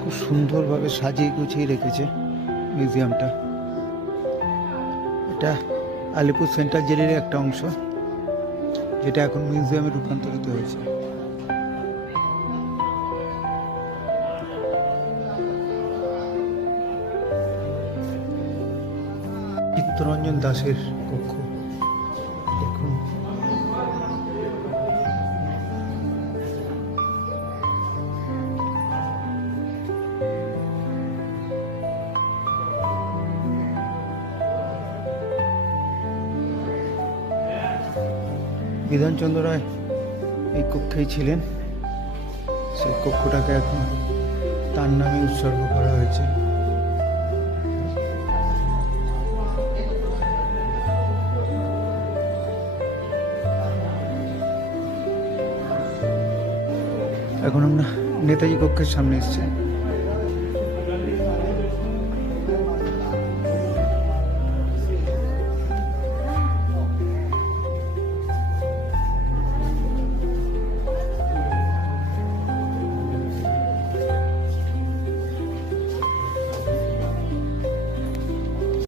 খুব সুন্দরভাবে সাজিয়ে গুছিয়ে রেখেছে মিউজিয়ামটা। এটা আলিপুর সেন্ট্রাল জেলের একটা অংশ, যেটা এখন মিউজিয়ামে রূপান্তরিত হয়েছে। চিত্তরঞ্জন দাসের কক্ষ দেখুন। বিধানচন্দ্র রায় এই কক্ষেই ছিলেন, সেই কক্ষটাকে এখন তার নামে উৎসর্গ করা হয়েছে। এখন আমরা নেতাজি কক্ষের সামনে এসেছি।